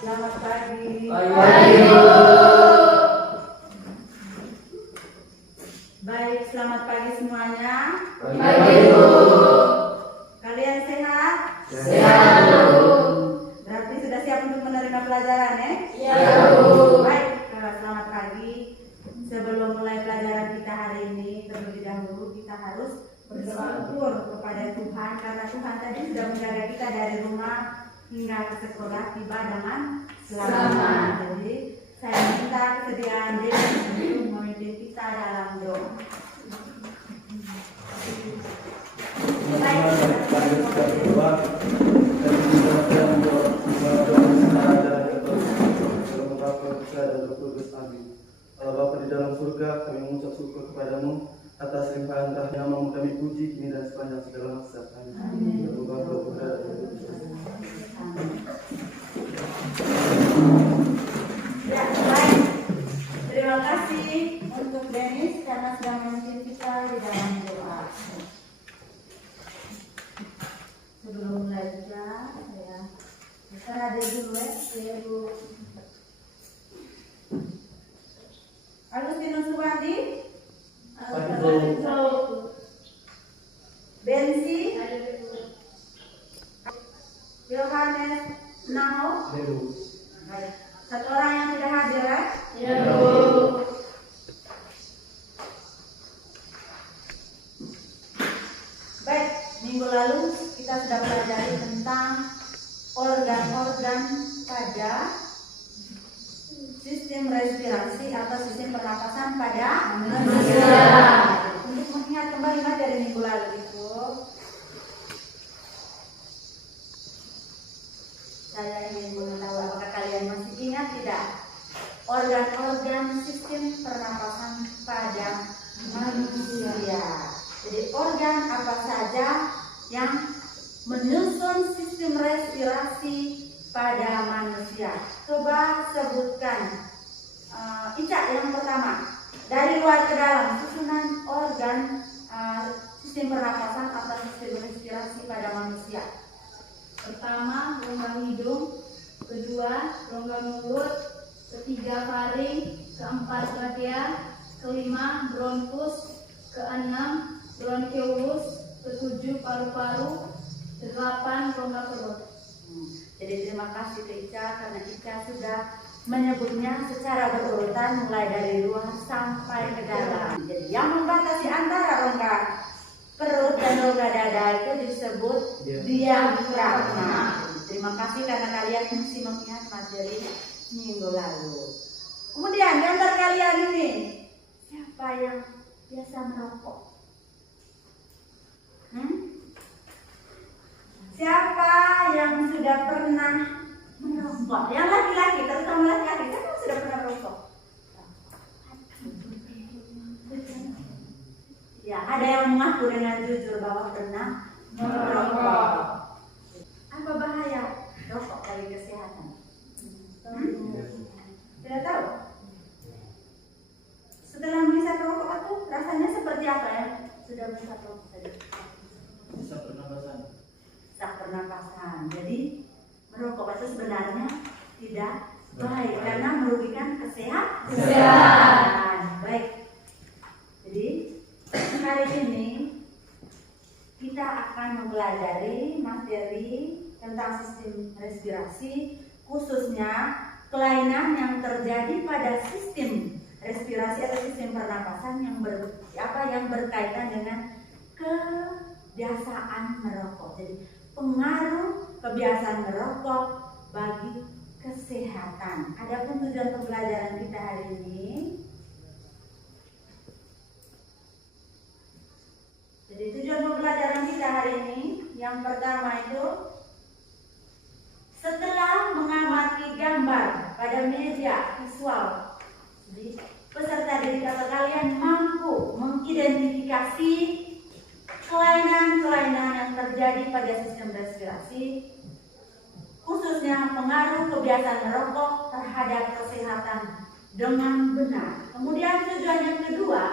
Selamat pagi. Ayo. Baik, selamat pagi semuanya. Pagi, Bu. Kalian sehat? Sehat, Bu. Berarti sudah siap untuk menerima pelajaran, ya? Iya, Bu. Baik, selamat pagi. Sebelum mulai pelajaran kita hari ini, terlebih dahulu kita harus bersyukur kepada Tuhan karena Tuhan tadi sudah menjaga kita dari rumah hingga ke sekolah tiba dengan selamat. Jadi saya minta kesediaan diri untuk memimpin kita dalam doa. Allah Bapa di dalam surga, kami mengucap syukur kepadamu atas limpahan rahmat-Mu, kami puji kini dan sepanjang segala masa. Amin. Ya, baik. Terima kasih untuk Dennis karena sudah memimpin kita di dalam doa. Sebelum belajar, saya hadir dulu ya, Bu. Agustinus Subandi, Bensi, Yohanes Nao. Baik. Satu orang yang tidak hadir, ya? Ya, Bu. Baik, minggu lalu kita sudah pelajari tentang organ-organ pada sistem respirasi atau sistem pernapasan pada manusia. Untuk mengingat kembali materi minggu lalu itu, saya ingin mengetahui apakah kalian masih ingat tidak organ-organ sistem pernapasan pada manusia. Jadi organ apa saja yang menyusun sistem respirasi pada manusia? Coba sebutkan. Ica yang pertama, dari luar ke dalam, susunan organ sistem pernapasan atau sistem respirasi pada manusia. Pertama, rongga hidung. Kedua, rongga mulut. Ketiga, faring. Keempat, trachea. Kelima, bronkus. Keenam, bronkiolus. Ketujuh, paru-paru. Kedelapan, rongga perut. Jadi terima kasih ke Ica karena Ica sudah menyebutnya secara berurutan mulai dari luar sampai ke dalam. Jadi yang membatasi antara rongga perut dan rongga dada itu disebut diafragma. Terima kasih karena kalian masih mengingat materi minggu lalu. Kemudian di antara kalian ini, siapa yang biasa merokok? Siapa yang sudah pernah merokok? Yang laki-laki, terutama laki-laki, siapa yang sudah pernah merokok? Ya, ada yang mengaku dengan jujur bahwa pernah merokok. Apa bahaya rokok bagi kesehatan? Tidak tahu. Setelah menghisap rokok itu rasanya seperti apa ya? Sudah menghisap rokok tadi. Sak pernapasan. Jadi merokok itu sebenarnya tidak baik karena merugikan kesehatan. Baik. Jadi hari ini kita akan mempelajari materi tentang sistem respirasi, khususnya kelainan yang terjadi pada sistem respirasi atau sistem pernapasan yang berkaitan dengan kebiasaan merokok. Jadi pengaruh kebiasaan merokok bagi kesehatan. Adapun tujuan pembelajaran kita hari ini, jadi tujuan pembelajaran kita hari ini yang pertama itu, setelah mengamati gambar pada media visual, jadi peserta didik atau kalian mampu mengidentifikasi kelainan-kelainan yang terjadi pada sistem respirasi, khususnya pengaruh kebiasaan merokok terhadap kesehatan dengan benar. Kemudian tujuan yang kedua,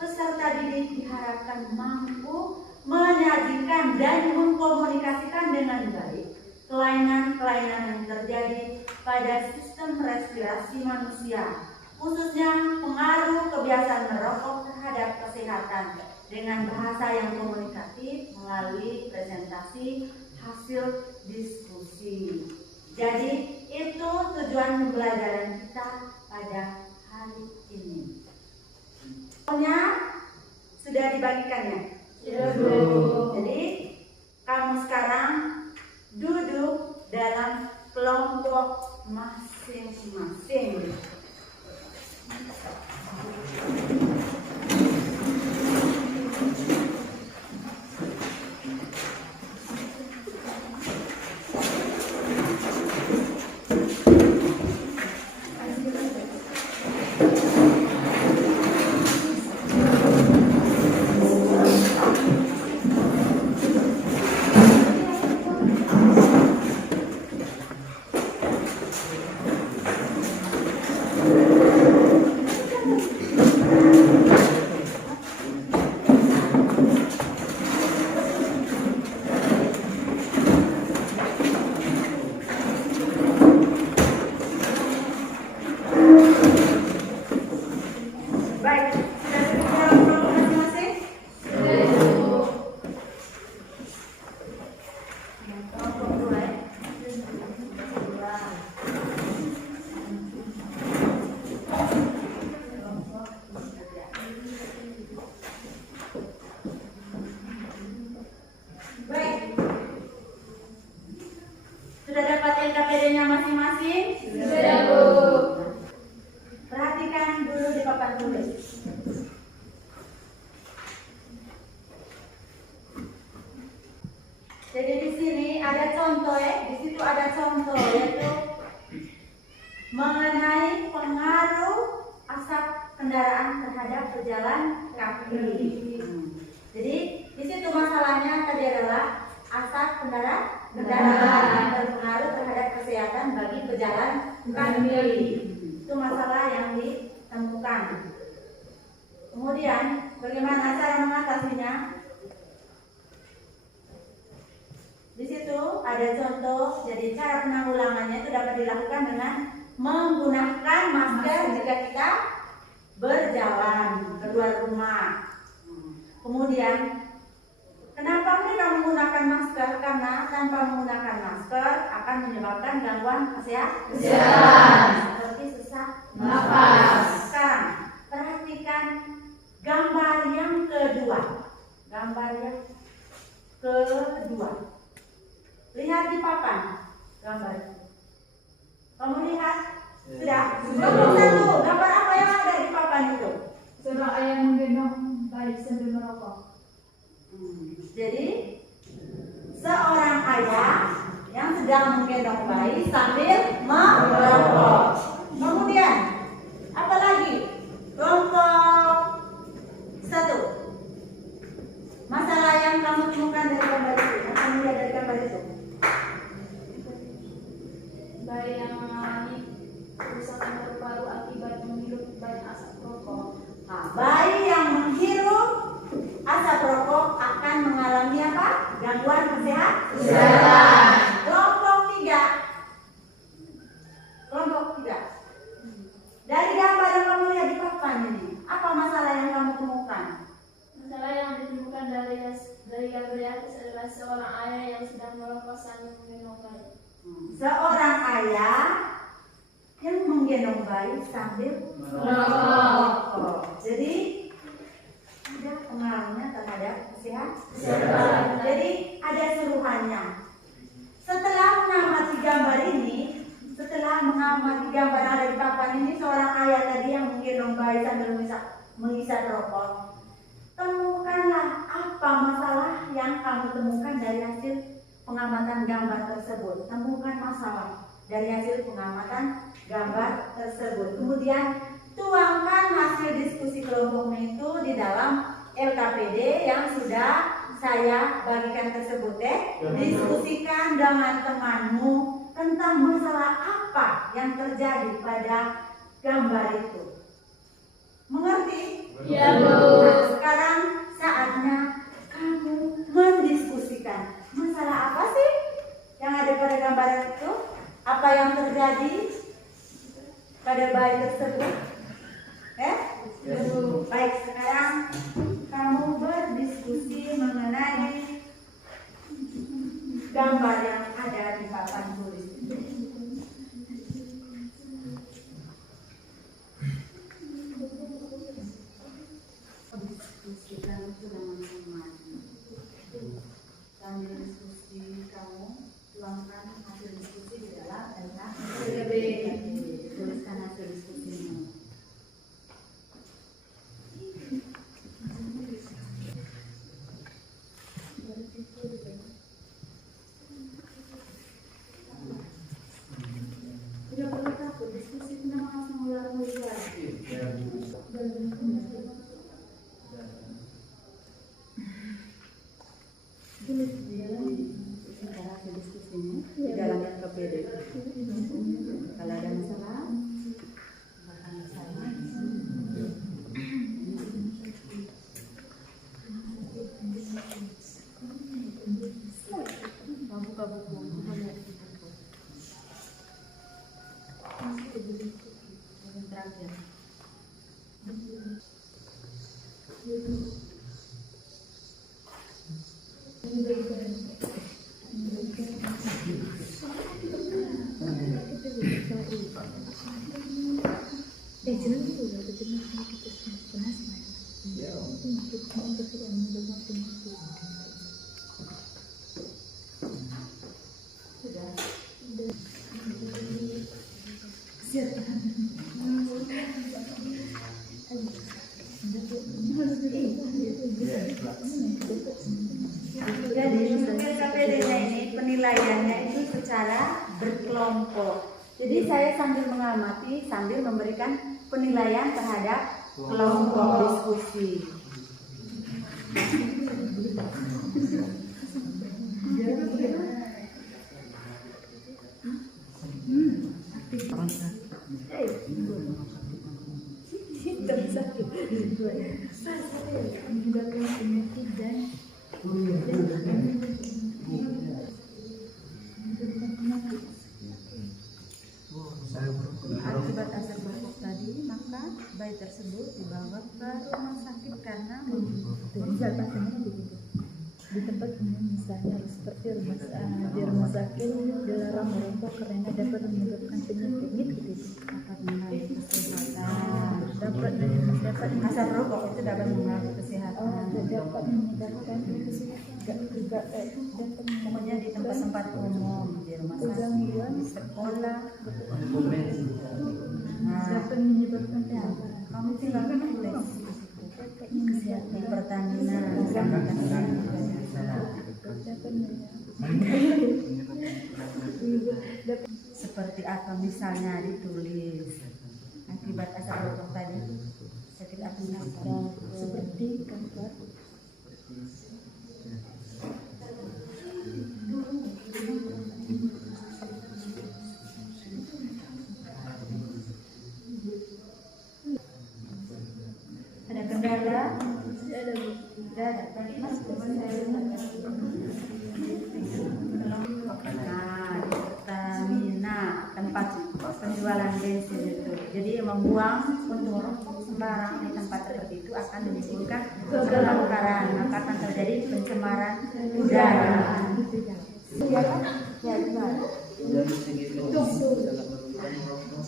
peserta didik diharapkan mampu menyajikan dan mengkomunikasikan dengan baik kelainan-kelainan yang terjadi pada sistem respirasi manusia, khususnya pengaruh kebiasaan merokok terhadap kesehatan dengan bahasa yang komunikatif melalui presentasi hasil diskusi. Jadi itu tujuan pembelajaran kita pada hari ini. Pokoknya sudah dibagikan ya? Sudah, Bu. Jadi kamu sekarang duduk dalam kelompok masing-masing. Baik, sudah duduk dalam kelompok masing-masing? Kelompok dua ya. Dua. Kelompok tiga. Baik. Sudah dapat LKPD-nya masing-masing? Sudah, Bu. Perhatikan dulu di papan tulis. Jadi di sini ada contoh ya, di situ ada contoh yaitu mengenai pengaruh asap kendaraan terhadap pejalan kaki. Jadi di situ masalahnya tadi adalah asap kendaraan berpengaruh terhadap kesehatan bagi pejalan kaki. Itu masalah yang ditemukan. Kemudian bagaimana cara mengatasinya? Di situ ada contoh. Jadi cara penanggulangannya itu dapat dilakukan dengan menggunakan masker jika kita berjalan keluar rumah. Kemudian kenapa mereka menggunakan masker? Karena tanpa menggunakan masker akan menyebabkan gangguan kesehatan. Seperti sesak Nafas. Sekarang perhatikan gambar yang kedua. Gambar yang kedua. Lihat di papan gambar. Kamu lihat? Sudah? Satu. Gambar apa yang ada di papan itu? Seorang ayah menggendong bayi sambil merokok. Jadi seorang ayah yang sedang menggendong bayi sambil merokok. Kemudian apa lagi? Kelompok satu. Masalah yang kamu temukan dari gambar itu, yang kamu lihat dari gambar itu. Bayi yang mengalami kerusakan paru-paru akibat menghirup banyak asap rokok. Nah, bayi yang menghirup asap rokok akan mengalami apa? Gangguan kesehatan. Kelompok tiga. Kelompok tiga. Dari gambar yang kamu lihat di papan ini, apa masalah yang kamu temukan? Masalah yang ditemukan dari gambar di atas adalah seorang ayah yang sedang merokok sambil menggendong bayi. Seorang ayah yang menggendong bayi sambil Merokok. Jadi ada pengaruhnya terhadap Kesehatan. Jadi ada suruhannya. Setelah mengamati gambar ini, setelah mengamati gambar yang ada di papan ini, seorang ayah tadi yang menggendong bayi sambil menghisap rokok, temukanlah apa masalah yang kamu temukan dari hasil pengamatan gambar tersebut. Temukan masalah dari hasil pengamatan gambar tersebut. Kemudian tuangkan hasil diskusi kelompoknya itu di dalam LKPD yang sudah saya bagikan tersebut. Diskusikan dengan temanmu tentang masalah apa yang terjadi pada gambar itu. Mengerti? Ya, Bu. Nah, sekarang saatnya kamu mendiskusikan masalah apa sih yang ada pada gambar itu? Apa yang terjadi? tunangan sama. Sambil diskusi kamu tuangkan hasil diskusi di dalam LKB. Tuliskan hasil diskusimu. Tidak perlu takut, diskusi itu memang harus mengulang-ulang. Tulis di dalam cara hasil diskusinya di dalam LKPD. Kalau ada masalah, silakan saya. Buka buku, buka lihat di buku. Yang terakhir. Jadi untuk LKPD-nya ini penilaiannya itu secara berkelompok. Jadi saya sambil mengamati, sambil memberikan penilaian terhadap kelompok diskusi. Akibat asap rokok tadi, maka bayi tersebut dibawa ke rumah sakit karena di tempat umum misalnya seperti di rumah sakit dilarang merokok karena dapat menyebabkan penyakit gitu. dapat mengganggu kesehatan. Dapat Asap rokok itu dapat mengganggu kesehatan. dapat menyebabkan juga Pokoknya di tempat-tempat umum, di rumah sakit, di sekolah. Nah, dapat menyebabkan kamu tinggal tulis di Pertamina. Seperti apa misalnya ditulis akibat asap rokok tadi sakit apnea seperti kanker. ada kendala ada Mas nah di Pertamina tempat penjualan bensin itu jadi membuang puntung rokok sembarang di tempat seperti itu akan menimbulkan kebakaran maka akan terjadi pencemaran udara ya benar. Dan segitu dalam melakukan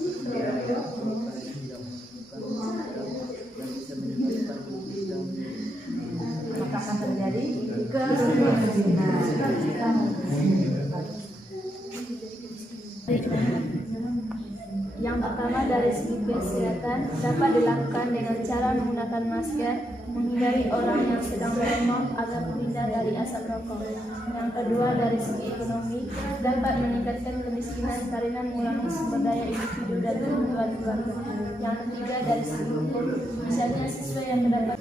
yang bisa menyebabkan bidang maka akan terjadi kebakaran. Yang pertama dari segi kesehatan dapat dilakukan dengan cara menggunakan masker, menghindari orang yang sedang merokok agar terhindar dari asap rokok. Yang kedua dari segi ekonomi dapat meningkatkan kemiskinan karena mengurangi sumber daya individu dan kebutuhan keluarga. Yang ketiga dari segi hukum misalnya siswa yang mendapat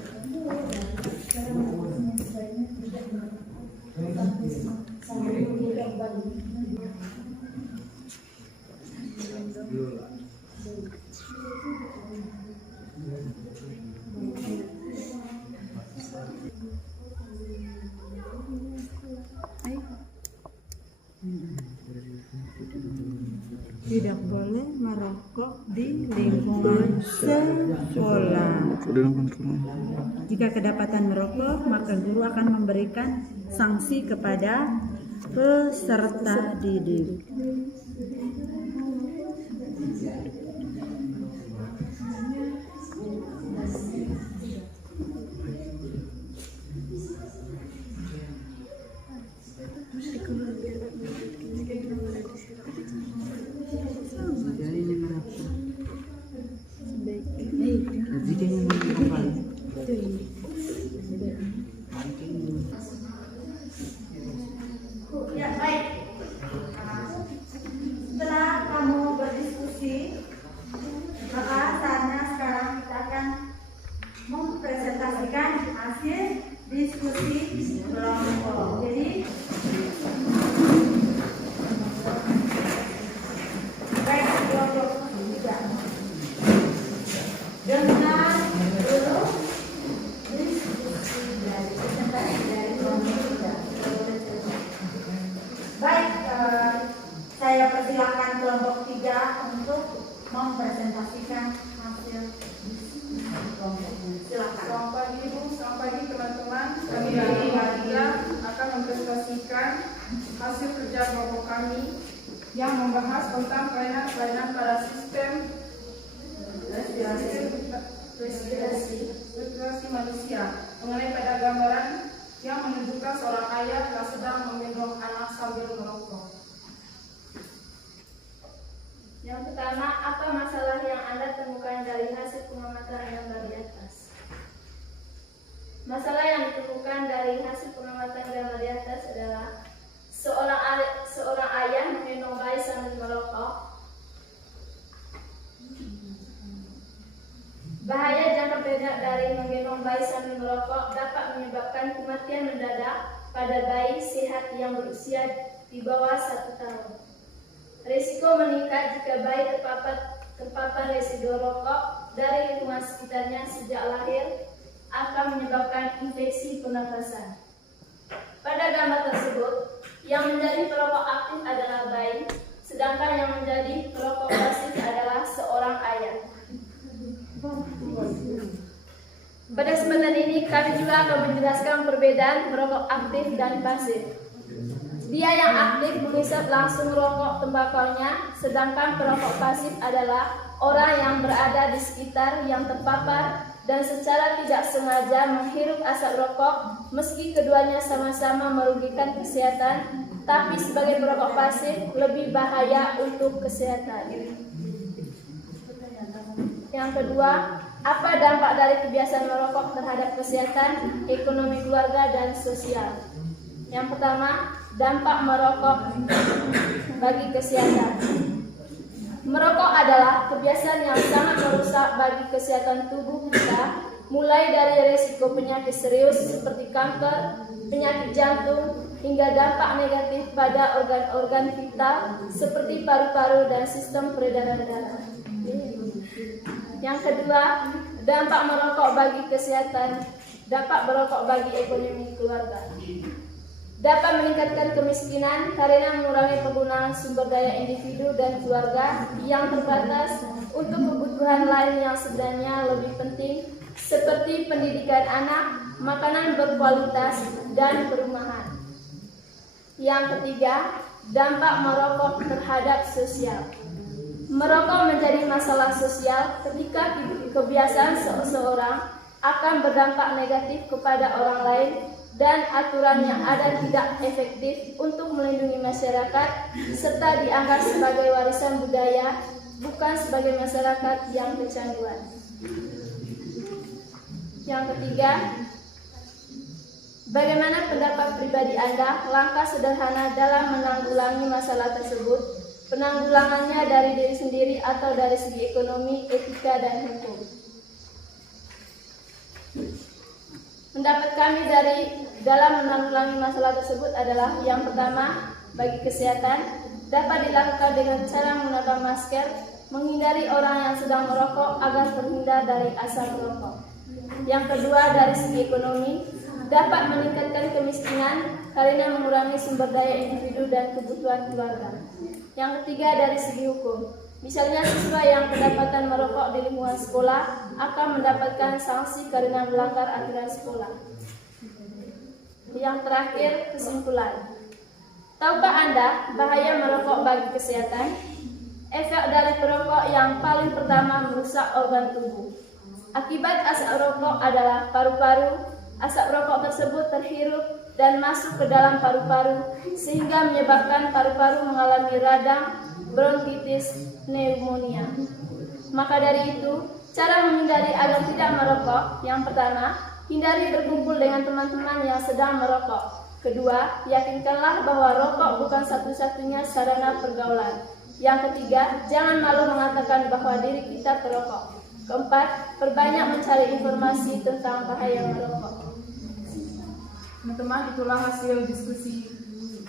tidak boleh merokok di lingkungan sekolah. Jika kedapatan merokok, maka guru akan memberikan sanksi kepada peserta didik. kami yang membahas tentang kelainan-kelainan pada sistem respirasi manusia. Mengenai pada gambaran yang menunjukkan seorang ayah yang sedang menggendong anak sambil merokok. Yang pertama, apa masalah yang Anda temukan dari hasil pengamatan gambar di atas? Masalah yang ditemukan dari hasil pengamatan gambar di atas adalah seorang ayah menggendong bayi sambil merokok. Bahaya jangka pendek dari menggendong bayi sambil merokok dapat menyebabkan kematian mendadak pada bayi sehat yang berusia di bawah 1 tahun. Risiko meningkat jika bayi terpapar residu rokok dari lingkungan sekitarnya sejak lahir akan menyebabkan infeksi pernafasan. Pada gambar tersebut, yang menjadi perokok aktif adalah bayi, sedangkan yang menjadi perokok pasif adalah seorang ayah. Pada kesempatan ini kami juga akan menjelaskan perbedaan merokok aktif dan pasif. Dia yang aktif menghisap langsung rokok tembakonya, sedangkan perokok pasif adalah orang yang berada di sekitar yang terpapar dan secara tidak sengaja menghirup asap rokok, meski keduanya sama-sama merugikan kesehatan, tapi sebagai perokok pasif lebih bahaya untuk kesehatan. Yang kedua, apa dampak dari kebiasaan merokok terhadap kesehatan, ekonomi keluarga, dan sosial? Yang pertama, dampak merokok bagi kesehatan. Merokok adalah kebiasaan yang sangat merusak bagi kesehatan tubuh kita, mulai dari risiko penyakit serius seperti kanker, penyakit jantung, hingga dampak negatif pada organ-organ vital seperti paru-paru dan sistem peredaran darah. Yang kedua, dampak merokok bagi kesehatan, dampak merokok bagi ekonomi keluarga. Dapat meningkatkan kemiskinan karena mengurangi penggunaan sumber daya individu dan keluarga yang terbatas untuk kebutuhan lain yang sebenarnya lebih penting seperti pendidikan anak, makanan berkualitas, dan perumahan. Yang ketiga, dampak merokok terhadap sosial. Merokok menjadi masalah sosial ketika kebiasaan seseorang akan berdampak negatif kepada orang lain dan aturan yang ada tidak efektif untuk melindungi masyarakat serta dianggap sebagai warisan budaya, bukan sebagai masyarakat yang kecanduan. Yang ketiga, bagaimana pendapat pribadi Anda langkah sederhana dalam menanggulangi masalah tersebut? Penanggulangannya dari diri sendiri atau dari segi ekonomi, etika, dan hukum. Pendapat kami dalam menanggulangi masalah tersebut adalah yang pertama, bagi kesehatan dapat dilakukan dengan cara menggunakan masker, menghindari orang yang sedang merokok agar terhindar dari asap rokok. Yang kedua, dari segi ekonomi dapat meningkatkan kemiskinan karena mengurangi sumber daya individu dan kebutuhan keluarga. Yang ketiga, dari segi hukum. Misalnya siswa yang kedapatan merokok di lingkungan sekolah akan mendapatkan sanksi karena melanggar aturan sekolah. Yang terakhir, kesimpulan. Tahukah Anda bahaya merokok bagi kesehatan? Efek dari perokok yang paling pertama merusak organ tubuh. Akibat asap rokok adalah paru-paru. Asap rokok tersebut terhirup dan masuk ke dalam paru-paru sehingga menyebabkan paru-paru mengalami radang, bronkitis, pneumonia. Maka dari itu, cara menghindari agar tidak merokok, yang pertama, hindari berkumpul dengan teman-teman yang sedang merokok. Kedua, yakinkanlah bahwa rokok bukan satu-satunya sarana pergaulan. Yang ketiga, jangan malu mengatakan bahwa diri kita perokok. Keempat, perbanyak mencari informasi tentang bahaya merokok. Teman-teman, itulah hasil diskusi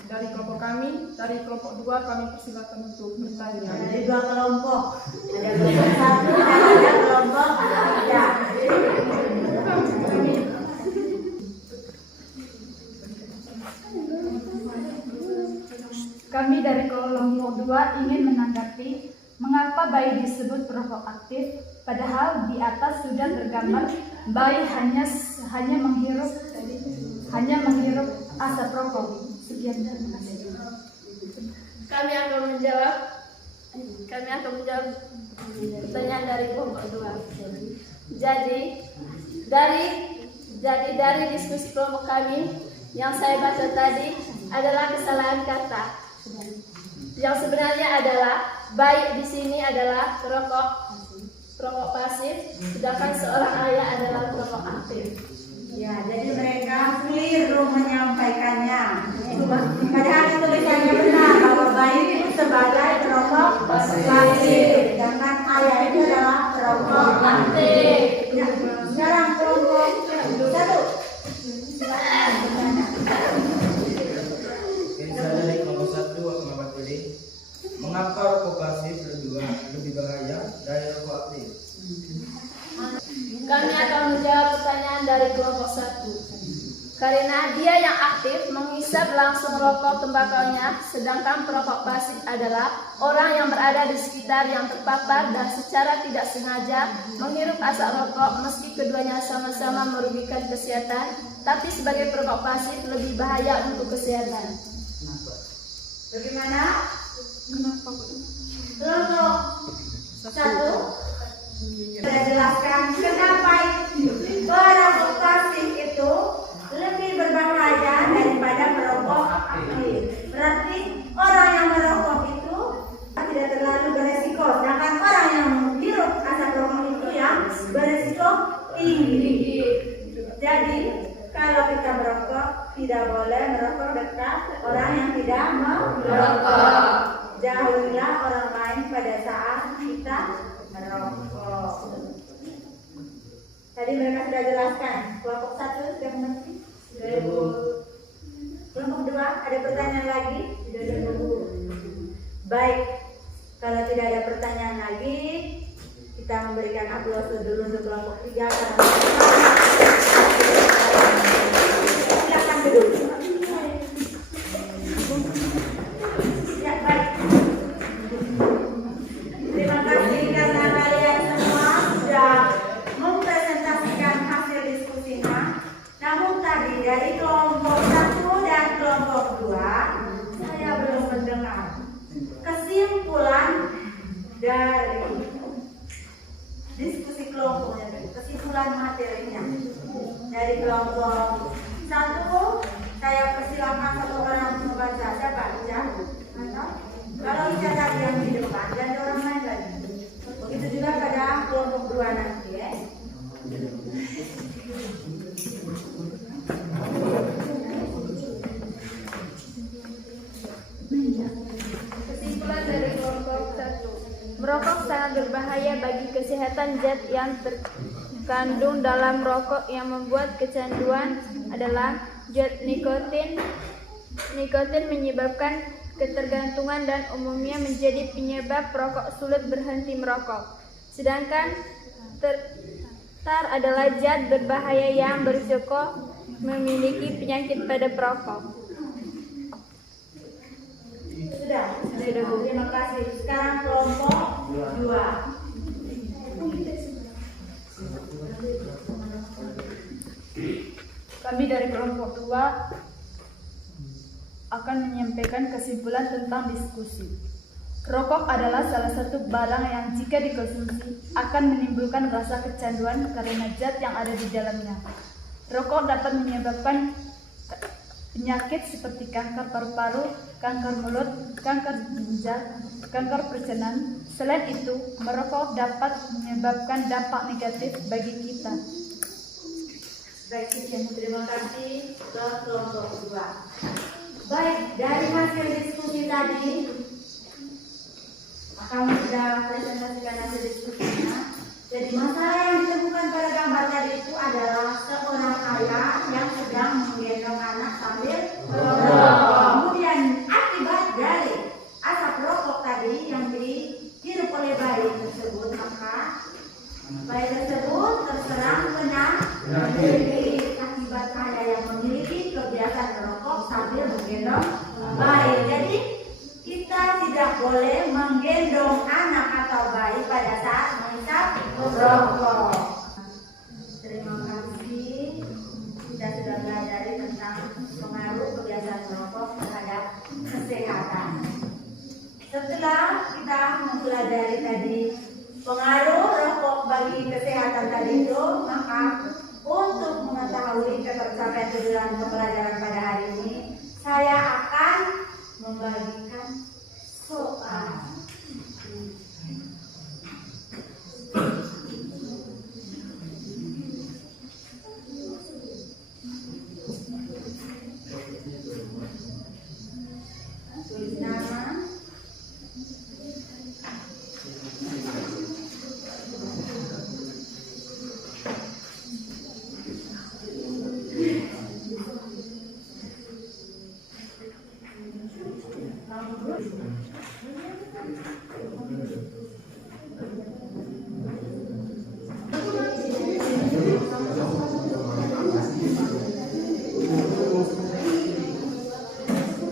dari kelompok kami. Dari kelompok 2 kami persilakan untuk bertanya. Dari 2 kelompok, ada kelompok 1 dan ada kelompok 3. Kami dari kelompok 2 ingin menanggapi mengapa bayi disebut perokok aktif, padahal di atas sudah tergambar bayi hanya menghirup asap rokok. Sekian, terima kasih. Kami akan menjawab pertanyaan dari kelompok 2. Jadi dari diskusi kelompok kami yang saya baca tadi adalah kesalahan kata. Yang sebenarnya adalah baik di sini adalah perokok pasif, sedangkan seorang ayah adalah perokok aktif. Ya, jadi mereka keliru menyampaikannya. Padahal tulisannya benar bahwa bayi itu sebagai perokok pasif, sedangkan ayah itu adalah perokok aktif. Ya, sekarang kelompok 1. Misalnya dari kelompok 1 aku mewakili, mengapa rokok pasif lebih bahaya dari rokok aktif? Kami akan menjawab pertanyaan dari kelompok 1. Karena dia yang aktif menghisap langsung rokok tembakonya, sedangkan perokok pasif adalah orang yang berada di sekitar yang terpapar dan secara tidak sengaja menghirup asap rokok meski keduanya sama-sama merugikan kesehatan, tapi sebagai perokok pasif lebih bahaya untuk kesehatan. Bagaimana? Kelompok 1 sudah jelaskan kenapa perokok pasif itu lebih berbahaya daripada perokok aktif. Berarti orang yang merokok itu tidak terlalu beresiko, sedangkan orang yang menghirup asap rokok itu yang beresiko tinggi. Jadi kalau kita merokok tidak boleh merokok dekat orang yang tidak merokok. Jauhilah orang lain pada saat kita merokok. Tadi mereka sudah jelaskan. Kelompok 1 sudah mengerti? Kelompok 2 ada pertanyaan lagi? Baik, kalau tidak ada pertanyaan lagi, kita memberikan aplause dulu untuk kelompok 3 karena silakan duduk. Ya, baik. Terima kasih karena kalian semua sudah mempresentasikan hasil diskusinya. Namun tadi dari kelompok 1 dan kelompok 2 saya belum mendengar kesimpulan dari diskusi kelompoknya, kesimpulan materinya. Dari kelompok 1 saya persilakan satu orang membaca. Siapa? Ica? Atau kalau Ica tadi yang di depan dan orang lain lagi. Begitu juga pada kelompok 2 nanti ya. Kesimpulan dari kelompok 1. Merokok sangat berbahaya bagi kesehatan. Zat yang terkandung dalam rokok yang membuat kecanduan adalah zat nikotin. Nikotin menyebabkan ketergantungan dan umumnya menjadi penyebab perokok sulit berhenti merokok. Sedangkan tar adalah zat berbahaya yang berisiko memiliki penyakit pada perokok. Sudah. Terima kasih. Sekarang kelompok 2. Kami dari kelompok 2 akan menyampaikan kesimpulan tentang diskusi. Rokok adalah salah satu barang yang jika dikonsumsi akan menimbulkan rasa kecanduan karena zat yang ada di dalamnya. Rokok dapat menyebabkan penyakit seperti kanker paru-paru, kanker mulut, kanker ginjal, kanker pencernaan. Selain itu, merokok dapat menyebabkan dampak negatif bagi kita. Baik, terima kasih ke kelompok 2. Baik, dari hasil diskusi tadi akan sudah presentasikan hasil diskusinya. Jadi masalah yang ditemukan pada gambar tadi itu adalah seorang ayah yang sedang menggendong anak sambil merokok. Kemudian akibat dari asap rokok tadi yang dihirup oleh bayi tersebut, maka bayi tersebut terserang penyakit akibat ayah yang memiliki kebiasaan merokok sambil menggendong bayi. Jadi kita tidak boleh menggendong anak atau bayi pada saat menghisap rokok. Terima kasih. Kita sudah belajar tentang pengaruh kebiasaan merokok terhadap kesehatan. pada tujuan pembelajaran pada hari ini, saya akan membagikan soal. Tulis nama,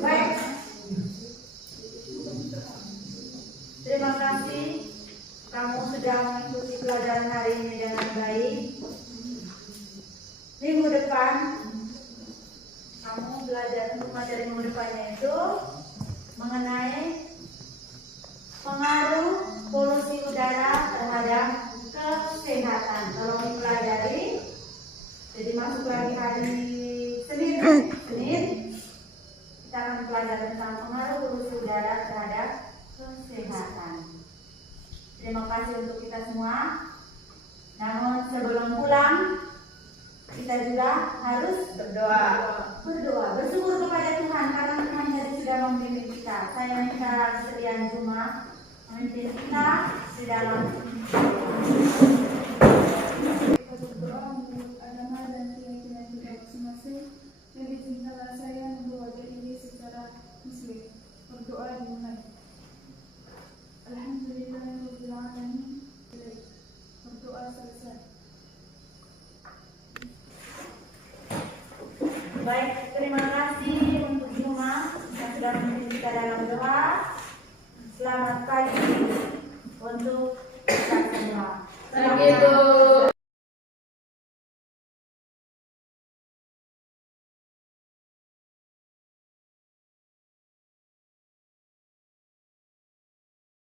baik. Terima kasih kamu sudah mengikuti pelajaran hari ini dengan baik. Minggu depan kamu belajar untuk materi minggu depannya itu mengenai pengaruh polusi udara terhadap kesehatan. Tolong dipelajari. Jadi masuk lagi hari Senin kita akan belajar tentang pengaruh polusi udara terhadap kesehatan. Terima kasih untuk kita semua. Namun sebelum pulang kita juga harus berdoa, bersyukur kepada Tuhan karena Tuhan jadi sudah membimbing kita. Saya minta kesediaan Zuma memimpin kita di dalam Berdoa menurut agama dan keyakinan kita masing-masing, dan izinkanlah saya membawakan ini secara muslim. Berdoa dimulai. Alhamdulillahirabbil alamin. Berdoa selesai. baik. Terima kasih untuk Zuma yang sudah memimpin kita dalam doa. Selamat pagi untuk kita semua. Begitu.